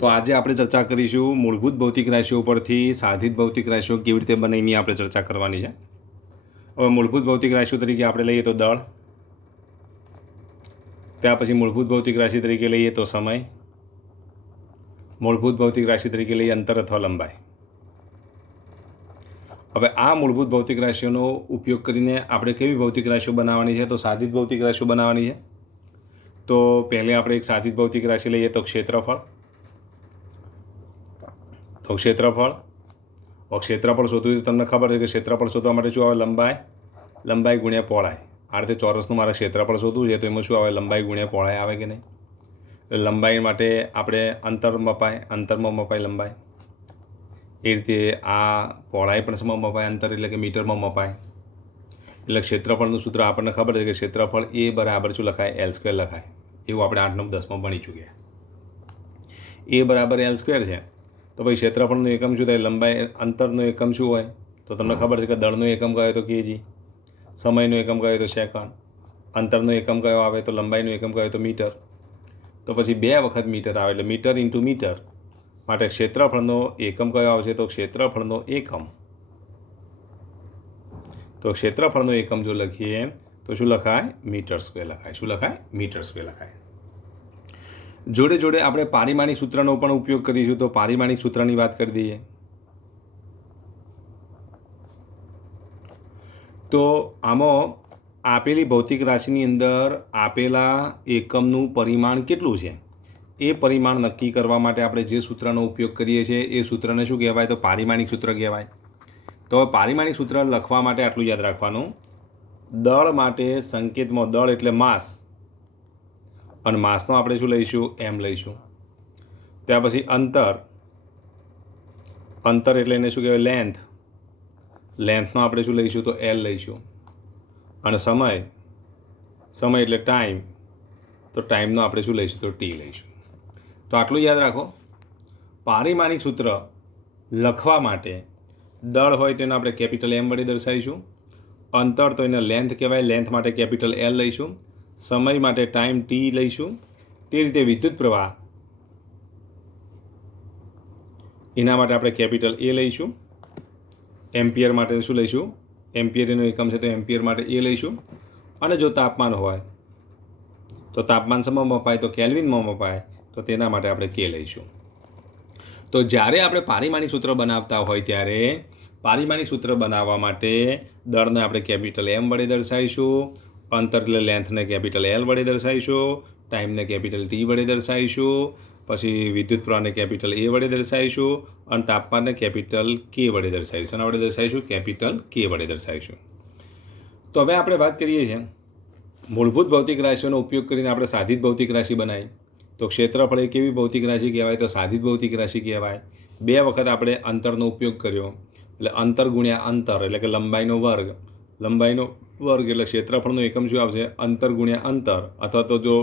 તો આજે આપણે ચર્ચા કરીશું મૂળભૂત ભૌતિક રાશિઓ પરથી સાધિત ભૌતિક રાશિઓ કેવી રીતે બને એની આપણે ચર્ચા કરવાની છે. હવે મૂળભૂત ભૌતિક રાશિઓ તરીકે આપણે લઈએ તો દળ, ત્યાર પછી મૂળભૂત ભૌતિક રાશિ તરીકે લઈએ તો સમય, મૂળભૂત ભૌતિક રાશિ તરીકે લઈએ અંતર અથવા લંબાઈ. હવે આ મૂળભૂત ભૌતિક રાશિઓનો ઉપયોગ કરીને આપણે કેવી ભૌતિક રાશિઓ બનાવવાની છે? તો સાધિત ભૌતિક રાશિઓ બનાવવાની છે. તો પહેલે આપણે એક સાધિત ભૌતિક રાશિ લઈએ તો ક્ષેત્રફળ. તો ક્ષેત્રફળ શોધવું તો તમને ખબર છે કે ક્ષેત્રફળ શોધવા માટે શું આવે? લંબાઈ ગુણ્યા પહોળાઈ. આ રીતે ચોરસનું મારે ક્ષેત્રફળ શોધવું છે તો એમાં શું આવે? લંબાઈ ગુણ્યા પહોળાઈ આવે કે નહીં? એટલે લંબાઈ માટે આપણે અંતરમાં મપાય લંબાઈ. એ રીતે આ પહોળાઈ પણ શેમાં મપાય? અંતર એટલે કે મીટરમાં મપાય. એટલે ક્ષેત્રફળનું સૂત્ર આપણને ખબર છે કે ક્ષેત્રફળ એ બરાબર શું લખાય? L² લખાય. એવું આપણે 8, 9, 10માં ભણી ચૂક્યા. એ બરાબર L² છે તો ભાઈ ક્ષેત્રફળનું એકમ શું થાય? લંબાઈ. અંતરનો એકમ શું હોય? તો તમને ખબર છે કે દળનો એકમ કયો તો kg, સમયનો એકમ કયો તો સેકન્ડ, અંતરનો એકમ કયો આવે તો લંબાઈનો એકમ કયો તો મીટર. તો પછી 2 વખત મીટર આવે એટલે મીટર ઇન્ટુ મીટર. માટે ક્ષેત્રફળનો એકમ કયો આવશે? તો ક્ષેત્રફળનો એકમ જો લખીએ તો શું લખાય? મીટર² લખાય. શું લખાય? મીટર² લખાય. જોડે જોડે આપણે પારિમાણિક સૂત્રનો પણ ઉપયોગ કરીશું. તો પારિમાણિક સૂત્રની વાત કરી દઈએ તો આમાં આપેલી ભૌતિક રાશિની અંદર આપેલા એકમનું પરિમાણ કેટલું છે એ પરિમાણ નક્કી કરવા માટે આપણે જે સૂત્રનો ઉપયોગ કરીએ છીએ એ સૂત્રને શું કહેવાય? તો પારિમાણિક સૂત્ર કહેવાય. તો પારિમાણિક સૂત્ર લખવા માટે આટલું યાદ રાખવાનું: દળ માટે સંકેતમાં દળ એટલે માસ, અને માસનો આપણે શું લઈશું? એમ લઈશું. ત્યાર પછી અંતર એટલે એને શું કહેવાય? લેન્થનો આપણે શું લઈશું? તો L લઈશું. અને સમય એટલે ટાઈમ, તો ટાઈમનો આપણે શું લઈશું? તો T લઈશું. તો આટલું યાદ રાખો. પારિમાણિક સૂત્ર લખવા માટે દળ હોય તો એને આપણે કેપિટલ M વડે દર્શાવીશું. અંતર તો એને લેન્થ કહેવાય, લેન્થ માટે કેપિટલ L લઈશું. સમય માટે ટાઈમ T લઈશું. તે રીતે વિદ્યુત પ્રવાહ એના માટે આપણે કેપિટલ A લઈશું. એમ્પિયર માટે શું લઈશું? એમ્પિયર એનો એકમ છે તો એમ્પિયર માટે A લઈશું. અને જો તાપમાન હોય તો તાપમાન શેમાં મપાય? તો કેલ્વિનમાં મપાય, તો તેના માટે આપણે K લઈશું. તો જ્યારે આપણે પારિમાણિક સૂત્ર બનાવતા હોય ત્યારે પારિમાણિક સૂત્ર બનાવવા માટે દળને આપણે કેપિટલ M વડે દર્શાવીશું, અંતર એટલે લેન્થને કેપિટલ L વડે દર્શાવીશું, ટાઈમને કેપિટલ T વડે દર્શાવીશું, પછી વિદ્યુત પ્રવાહને કેપિટલ A વડે દર્શાવીશું, અને તાપમાનને કેપિટલ K વડે દર્શાવીશું. એના વડે દર્શાવીશું? કેપિટલ K વડે દર્શાવીશું. તો હવે આપણે વાત કરીએ છીએ મૂળભૂત ભૌતિક રાશિઓનો ઉપયોગ કરીને આપણે સાધિત ભૌતિક રાશિ બનાવી. તો ક્ષેત્રફળ એ કેવી ભૌતિક રાશિ કહેવાય? તો સાધિત ભૌતિક રાશિ કહેવાય. 2 વખત આપણે અંતરનો ઉપયોગ કર્યો એટલે અંતર ગુણ્યા અંતર એટલે કે લંબાઈનો વર્ગ એટલે ક્ષેત્રફળનો એકમ શું આવશે? અંતર ગુણ્યા અંતર. અથવા તો જો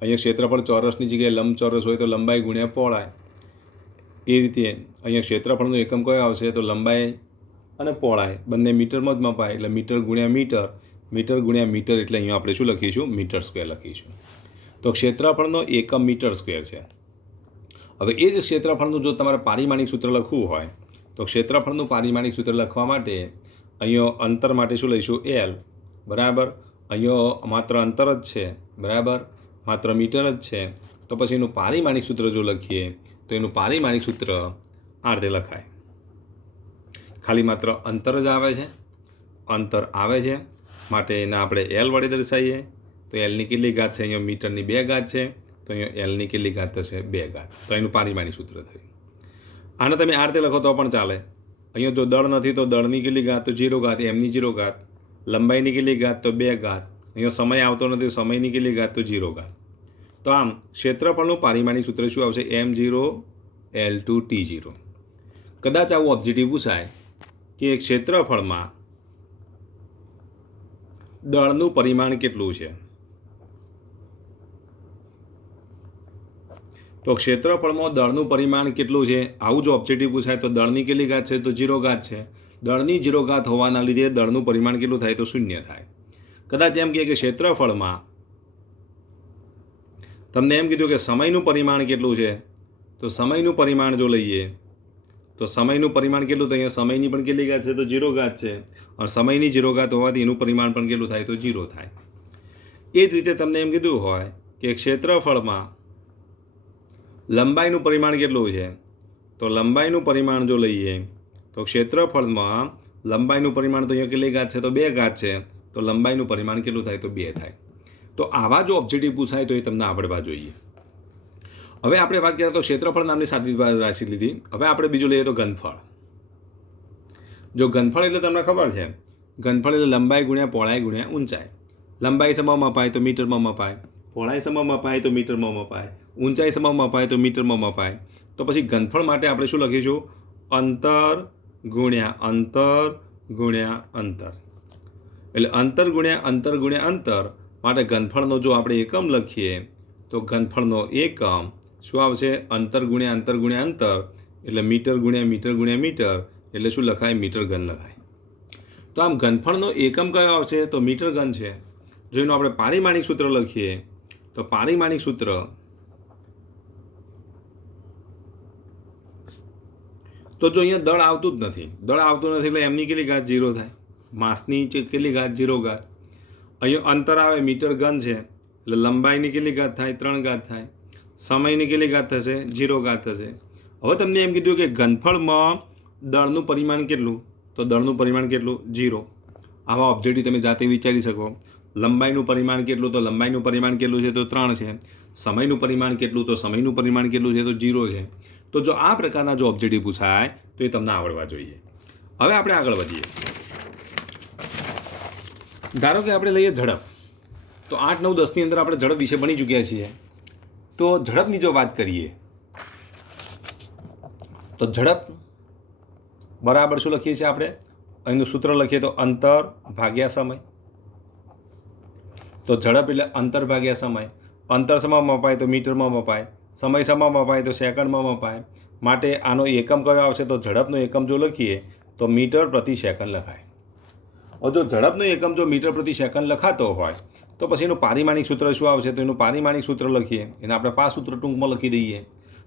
અહીંયા ક્ષેત્રફળ ચોરસની જગ્યાએ લંબચોરસ હોય તો લંબાઈ ગુણ્યા પહોળાઈ. એ રીતે અહીંયા ક્ષેત્રફળનો એકમ કયો આવશે? તો લંબાઈ અને પહોળાઈ બંને મીટરમાં જ મપાય એટલે મીટર ગુણ્યા મીટર એટલે અહીંયા આપણે શું લખીશું? મીટર² લખીશું. તો ક્ષેત્રફળનો એકમ મીટર² છે. હવે એ જ ક્ષેત્રફળનું જો તમારે પારિમાણિક સૂત્ર લખવું હોય તો ક્ષેત્રફળનું પારિમાણિક સૂત્ર લખવા માટે અહીંયા અંતર માટે શું લઈશું? L બરાબર. અહીંયા માત્ર અંતર જ છે બરાબર, માત્ર મીટર જ છે. તો પછી એનું પારિમાણિક સૂત્ર જો લખીએ તો એનું પારિમાણિક સૂત્ર આ રીતે લખાય. ખાલી માત્ર અંતર જ આવે છે, અંતર આવે છે માટે એને આપણે L વડે દર્શાવીએ. તો Lની કેટલી ઘાત છે? અહીંયા મીટરની 2 ઘાત છે તો અહીંયા Lની કેટલી ઘાત થશે? 2 ઘાત. તો એનું પારિમાણિક સૂત્ર થયું. આને તમે આ રીતે લખો તો પણ ચાલે. અહીંયા જો દળ નથી તો દળની કેટલી ઘાત? તો 0 ઘાત. Mની 0 ઘાત. લંબાઈની કેટલી ઘાત? તો 2 ઘાત. અહીંયા સમય આવતો નથી, સમયની કેટલી ઘાત? તો 0 ઘાત. તો આમ ક્ષેત્રફળનું પારિમાણિક સૂત્ર શું આવશે? M0 L2 T0. કદાચ આવું ઓબ્જેક્ટિવ પૂછાય કે ક્ષેત્રફળમાં દળનું પરિમાણ કેટલું છે? તો ક્ષેત્રફળમાં દળનું પરિમાણ કેટલું છે આવું જો ઓબ્જેક્ટિવ પૂછાય તો દળની કેટલી ઘાત છે? તો 0 ઘાત છે. દળની 0 ઘાત હોવાના લીધે દળનું પરિમાણ કેટલું થાય? તો 0 થાય. કદાચ એમ કહે કે ક્ષેત્રફળમાં તમને એમ કીધું કે સમયનું પરિમાણ કેટલું છે તો સમયનું પરિમાણ જો લઈએ તો સમયનું પરિમાણ કેટલું? તો અહીંયા સમયની પણ કેટલી ઘાત છે? તો 0 ઘાત છે. અને સમયની 0 ઘાત હોવાથી એનું પરિમાણ પણ કેટલું થાય? તો 0 થાય. એ જ રીતે તમને એમ કીધું હોય કે ક્ષેત્રફળમાં લંબાઈનું પરિમાણ કેટલું છે? તો લંબાઈનું પરિમાણ જો લઈએ તો ક્ષેત્રફળમાં લંબાઈનું પરિમાણ તો અહીંયા કેટલી ઘાત છે? તો 2 ઘાત છે. તો લંબાઈનું પરિમાણ કેટલું થાય? તો 2 થાય. તો આવા જો ઓબ્જેક્ટિવ પૂછાય તો એ તમને આવડવા જોઈએ. હવે આપણે વાત કરીએ તો ક્ષેત્રફળ નામની સાદી રાશિ લીધી. હવે આપણે બીજું લઈએ તો ઘનફળ. જો ઘનફળ એટલે તમને ખબર છે, ઘનફળ એટલે લંબાઈ ગુણ્યા પહોળાઈ ગુણ્યા ઊંચાઈ. લંબાઈ સમા મપાય તો મીટરમાં મપાય, પહોળાઈ સમા મપાય તો મીટરમાં મપાય, ઊંચાઈ સમા મપાય તો મીટરમાં મપાય. તો પછી ઘનફળ માટે આપણે શું લખીશું? અંતર ગુણ્યા અંતર ગુણ્યા અંતર. એટલે અંતર ગુણ્યા અંતર ગુણ્યા અંતર માટે ઘનફળનો જો આપણે એકમ લખીએ તો ઘનફળનો એકમ શું આવશે? અંતર ગુણ્યા અંતર ગુણ્યા અંતર એટલે મીટર ગુણ્યા મીટર ગુણ્યા મીટર એટલે શું લખાય? મીટર ઘન લખાય. તો આમ ઘનફળનો એકમ કયો આવશે? તો મીટર ઘન છે. જો એનું આપણે પારિમાણિક સૂત્ર લખીએ તો પારિમાણિક સૂત્ર તો જો અહીંયા દળ આવતું જ નથી, દળ આવતું નથી એટલે એમની કેટલી ઘાત? 0 થાય. માસની કેટલી ઘાત? 0 ઘાત. અહીંયા અંતર આવે મીટર ઘન છે એટલે લંબાઈની કેટલી ઘાત થાય? 3 ઘાત થાય. સમયની કેટલી ઘાત થશે? 0 ઘાત થશે. હવે તમને એમ કીધું કે ઘનફળમાં દળનું પરિમાણ કેટલું? તો દળનું પરિમાણ કેટલું? 0. આવા ઓબ્જેક્ટિવ તમે જાતે વિચારી શકો. લંબાઈનું પરિમાણ કેટલું? તો લંબાઈનું પરિમાણ કેટલું છે? તો 3 છે. સમયનું પરિમાણ કેટલું? તો સમયનું પરિમાણ કેટલું છે? તો 0 છે. તો જો આ પ્રકારના જો ઓબ્જેક્ટિવ પૂછાય તો એ તમને આવડવા જોઈએ. હવે આપણે આગળ વધીએ. ધારો કે આપણે લઈએ ઝડપ. તો 8, 9, 10ની અંદર આપણે ઝડપ વિશે ભણી ચૂક્યા છીએ. તો ઝડપની જો વાત કરીએ તો ઝડપ બરાબર શું લખીએ છીએ આપણે? અહીંનું સૂત્ર લખીએ તો અંતર ભાગ્યા સમય. તો ઝડપ એટલે અંતર ભાગ્યા સમય. અંતર સમા મપાય તો મીટરમાં મપાય, સમય સમા મપાય તો સેકન્ડમાં મપાય. માટે આનો એકમ કયો આવશે? તો ઝડપનો એકમ જો લખીએ તો મીટર પ્રતિ સેકન્ડ લખાય. હવે જો ઝડપનો એકમ જો મીટર પ્રતિ સેકન્ડ લખાતો હોય તો પછી એનું પારિમાણિક સૂત્ર શું આવશે? તો એનું પારિમાણિક સૂત્ર લખીએ. એને આપણે 5 સૂત્ર ટૂંકમાં લખી દઈએ.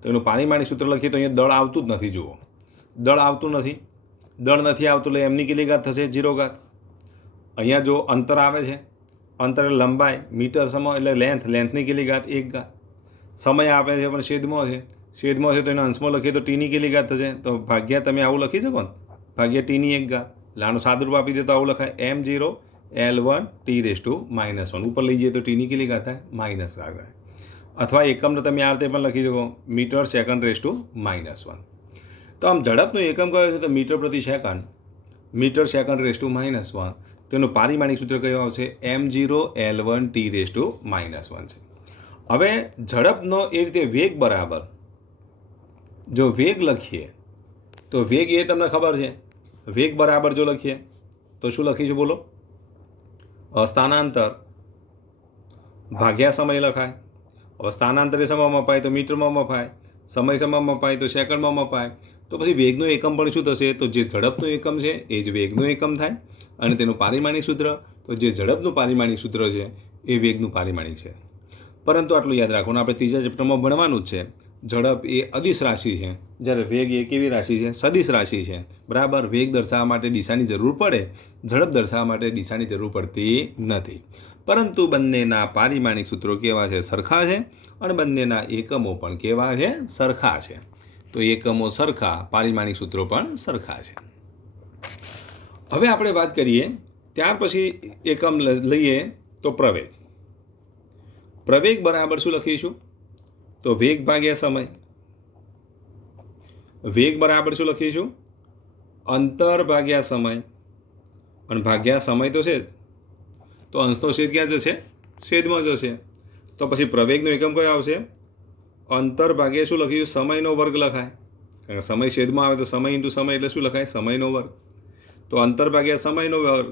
તો એનું પારિમાણિક સૂત્ર લખીએ તો અહીંયા દળ આવતું જ નથી. જુઓ, દળ આવતું નથી. દળ નથી આવતું એટલે એમની કેટલી ઘાત થશે? 0 ઘાત. અહીંયા જો અંતર આવે છે, અંતર એટલે લંબાઈ, મીટર સમા એટલે લેન્થની કેટલી ઘાત? 1 ઘાત. સમય આપે છે પણ છેદમાં છે, છેદમાં છે તો એના અંશમાં લખીએ તો ટીની કેટલી ઘાત થશે? તો ભાગ્યા તમે આવું લખી શકો ને, ભાગ્યા ટીની 1 ઘાત. એટલે આનું સાદુરૂપ આપી દે તો આવું લખાય m0 L1 t⁻−1. ઉપર લઈ જઈએ તો ટીની કેટલી ઘાત થાય? -1 થાય. અથવા એકમને તમે આ રીતે પણ લખી શકો મીટર સેકન્ડ -1. તો આમ ઝડપનો એકમ કયો છે? તો મીટર પ્રતિ સેકન્ડ, મીટર સેકન્ડ -1. તો એનું પારિમાણિક સૂત્ર કયું આવશે? m0 L1 t⁻−1 છે. હવે ઝડપનો એ રીતે વેગ બરાબર જો વેગ લખીએ તો વેગ એ તમને ખબર છે, વેગ બરાબર જો લખીએ તો શું લખીશું? બોલો. સ્થાનાંતર ભાગ્યા સમય લખાય. હવે સ્થાનાંતરે સમા મપાય તો મીટરમાં મપાય, સમય સમા મપાય તો સેકન્ડમાં મપાય. તો પછી વેગનો એકમ પણ શું થશે? તો જે ઝડપનો એકમ છે એ જ વેગનો એકમ થાય. અને તેનું પારિમાણિક સૂત્ર તો જે ઝડપનું પારિમાણિક સૂત્ર છે એ વેગનું પારિમાણિક છે. પરંતુ આટલું યાદ રાખવાનું, આપણે ત્રીજા ચેપ્ટરમાં ભણવાનું જ છે. ઝડપ એ અદિશ રાશિ છે, જ્યારે વેગ એ કેવી રાશિ છે? સદિશ રાશિ છે. બરાબર. વેગ દર્શાવવા માટે દિશાની જરૂર પડે, ઝડપ દર્શાવવા માટે દિશાની જરૂર પડતી નથી. પરંતુ બંનેના પારિમાણિક સૂત્રો કેવા છે? સરખા છે. અને બંનેના એકમો પણ કેવા છે? સરખા છે. તો એકમો સરખા, પારિમાણિક સૂત્રો પણ સરખા છે. હવે આપણે વાત કરીએ ત્યાર પછી એકમ લઈએ તો પ્રવેગ. પ્રવેગ બરાબર શું લખીશું? તો વેગ ભાગ્યા સમય. વેગ બરાબર શું લખીશું? અંતર ભાગ્યા સમય. અને ભાગ્યા સમય તો છે જ. તો અંશનો છેદ ક્યાં જશે? છેદમાં જશે. તો પછી પ્રવેગનો એકમ કયો આવશે? અંતર ભાગ્યા શું લખીશું? સમયનો વર્ગ લખાય. કારણ કે સમય છેદમાં આવે તો સમય ઇન્ટુ સમય એટલે શું લખાય? સમયનો વર્ગ. તો અંતર ભાગ્યા સમયનો વર્ગ.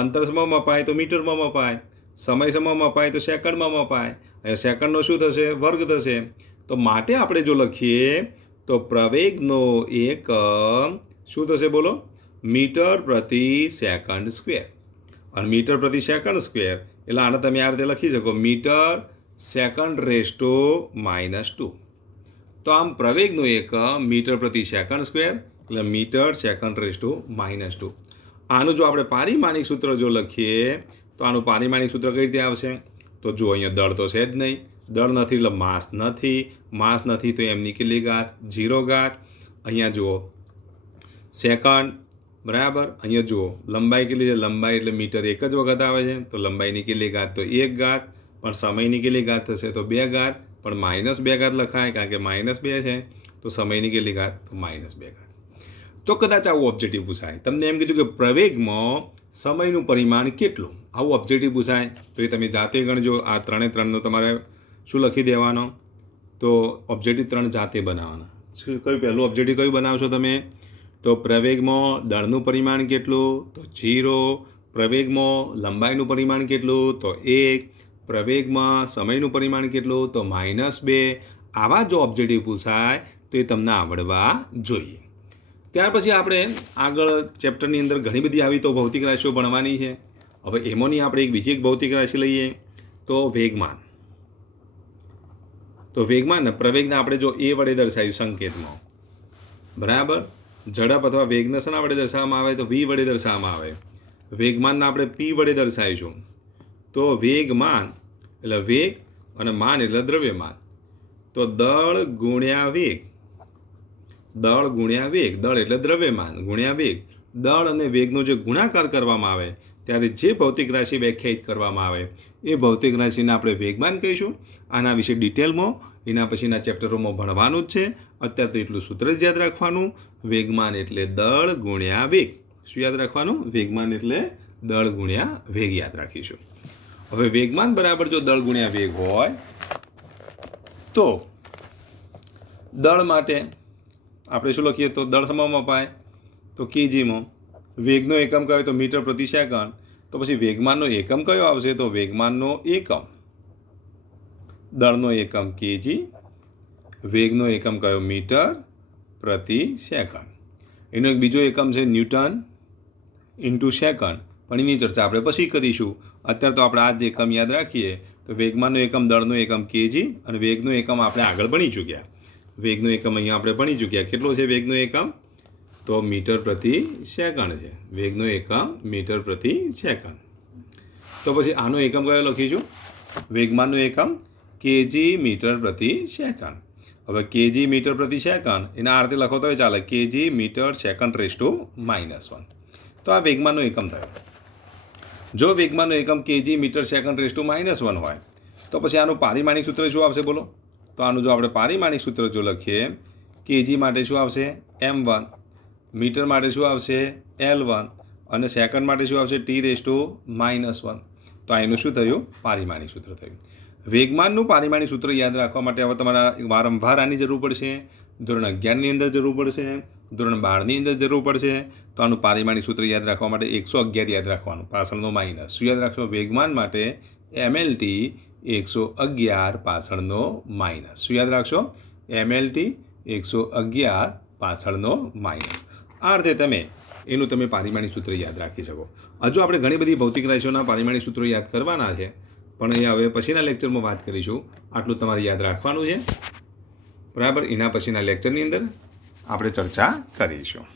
અંતર સમા મપાય તો મીટરમાં મપાય, સમય સમા મપાય તો સેકન્ડમાં મપાય. અને સેકન્ડનો શું થશે? વર્ગ થશે. તો માટે આપણે જો લખીએ તો પ્રવેગનો એકમ શું થશે? બોલો. મીટર પ્રતિ સેકન્ડ સ્ક્વેર. અને મીટર પ્રતિ સેકન્ડ સ્ક્વેર એટલે આને તમે આ રીતે લખી શકો મીટર સેકન્ડ -2. તો આમ પ્રવેગનો એકમ મીટર પ્રતિ સેકન્ડ સ્ક્વેર એટલે મીટર સેકન્ડ રેઝ ટુ -2. આનું જો આપણે પારિમાણિક સૂત્ર જો લખીએ તો આનું પારિમાણિક સૂત્ર કઈ રીતે આવશે? તો જો અહીંયા દળ તો છે જ નહીં, દળ નથી એટલે માસ નથી તો એમની કેટલી ઘાત? 0 ઘાત. અહીંયા જુઓ સેકન્ડ, બરાબર. અહીંયા જુઓ લંબાઈ કેટલી છે? લંબાઈ એટલે મીટર એક જ વખત આવે છે તો લંબાઈની કેટલી ઘાત? તો 1 ઘાત. પણ સમયની કેટલી ઘાત થશે? તો 2 ઘાત. પણ -2 ઘાત લખાય કારણ કે -2 છે તો સમયની કેટલી ઘાત? તો -2 ઘાત. તો કદાચ આવું ઓબ્જેક્ટિવ પૂછાય, તમને એમ કીધું કે પ્રવેગમાં સમયનું પરિમાણ કેટલું, આવું ઓબ્જેક્ટિવ પૂછાય તો એ તમે જાતે ગણજો. આ 3 તમારે શું લખી દેવાનો? તો ઓબ્જેક્ટિવ 3 જાતે બનાવવાના. કયું પહેલું ઓબ્જેક્ટિવ કયું બનાવશો તમે? તો પ્રવેગમાં દળનું પરિમાણ કેટલું? તો 0. પ્રવેગમાં લંબાઈનું પરિમાણ કેટલું? તો 1. પ્રવેગમાં સમયનું પરિમાણ કેટલું? તો -2. આવા જો ઓબ્જેક્ટિવ પૂછાય તો એ તમને આવડવા જોઈએ. ત્યાર પછી આપણે આગળ ચેપ્ટરની અંદર ઘણી બધી આવી તો ભૌતિક રાશિઓ ભણવાની છે. હવે એમાંની આપણે બીજી એક ભૌતિક રાશિ લઈએ તો વેગમાન. તો વેગમાન પ્રવેગને આપણે જો એ વડે દર્શાવ્યું સંકેતમાં, બરાબર. ઝડપ અથવા વેગને શેના વડે દર્શાવવામાં આવે? તો v વડે દર્શાવવામાં આવે. વેગમાનને આપણે p વડે દર્શાવીશું. તો વેગમાન એટલે વેગ અને માન એટલે દ્રવ્યમાન. તો દળ ગુણ્યા વેગ, દળ ગુણ્યા વેગ, દળ એટલે દ્રવ્યમાન ગુણ્યા વેગ. દળ અને વેગનો જે ગુણાકાર કરવામાં આવે ત્યારે જે ભૌતિક રાશિ વ્યાખ્યાયિત કરવામાં આવે એ ભૌતિક રાશિને આપણે વેગમાન કહીશું. આના વિશે ડિટેલમાં એના પછીના ચેપ્ટરોમાં ભણવાનું જ છે. અત્યારે તો એટલું સૂત્ર જ યાદ રાખવાનું, વેગમાન એટલે દળ ગુણ્યા વેગ. શું યાદ રાખવાનું? વેગમાન એટલે દળ ગુણ્યા વેગ યાદ રાખીશું. હવે વેગમાન બરાબર જો દળ ગુણ્યા વેગ હોય તો દળ માટે આપણે શું લખીએ? તો દળ શેમાં અપાય? તો કેજીમાં. વેગનો એકમ કયો? તો મીટર પ્રતિ સેકન્ડ. તો પછી વેગમાનનો એકમ કયો આવશે? તો વેગમાનનો એકમ, દળનો એકમ કેજી, વેગનો એકમ કયો? મીટર પ્રતિ સેકન્ડ. એનો એક બીજો એકમ છે ન્યૂટન ઇન્ટુ સેકન્ડ, પણ એની ચર્ચા આપણે પછી કરીશું. અત્યારે તો આપણે આ જ એકમ યાદ રાખીએ. તો વેગમાનનો એકમ, દળનો એકમ કેજી અને વેગનો એકમ આપણે આગળ ભણી ચૂક્યા. વેગનો એકમ અહીંયા આપણે ભણી ચૂક્યા. કેટલો છે વેગનો એકમ? તો મીટર પ્રતિ સેકન્ડ છે. વેગનો એકમ મીટર પ્રતિ સેકન્ડ. તો પછી આનો એકમ કયો લખીશું? વેગમાનનો એકમ કેજી મીટર પ્રતિ સેકન્ડ. હવે કેજી મીટર પ્રતિ સેકન્ડ એના અર્થે લખો તો ચાલે, KG metre second raise to -1. તો આ વેગમાનનો એકમ થયો. જો વેગમાનનો એકમ KG metre second raise to -1 હોય તો પછી આનું પારિમાણિક સૂત્ર શું આવશે બોલો? તો આનું જો આપણે પારિમાણિક સૂત્ર જો લખીએ, કેજી માટે શું આવશે? m1, મીટર માટે શું આવશે? l1 અને સેકન્ડ માટે શું આવશે? t raise to -1. તો આ એનું શું થયું? પારિમાણિક સૂત્ર થયું. વેગમાનનું પારિમાણિક સૂત્ર યાદ રાખવા માટે હવે તમારા વારંવાર આની જરૂર પડશે. ધોરણ 11ની અંદર જરૂર પડશે, ધોરણ 12ની અંદર જરૂર પડશે. તો આનું પારિમાણિક સૂત્ર યાદ રાખવા માટે 111 યાદ રાખવાનું, પાછળનો માઇનસ. શું યાદ રાખશો? વેગમાન માટે mlt 111 પાછળનો માઇનસ. શું યાદ રાખશો? mlt 111 પાછળનો માઇનસ. આ અર્થે એનું તમે પારિમાણિક સૂત્ર યાદ રાખી શકો. હજુ આપણે ઘણી બધી ભૌતિક રાશિઓના પારિમાણિક સૂત્રો યાદ કરવાના છે, પણ અહીંયા હવે પછીના લેક્ચરમાં વાત કરીશું. આટલું તમારે યાદ રાખવાનું છે, બરાબર. એના પછીના લેક્ચરની અંદર આપણે ચર્ચા કરીશું.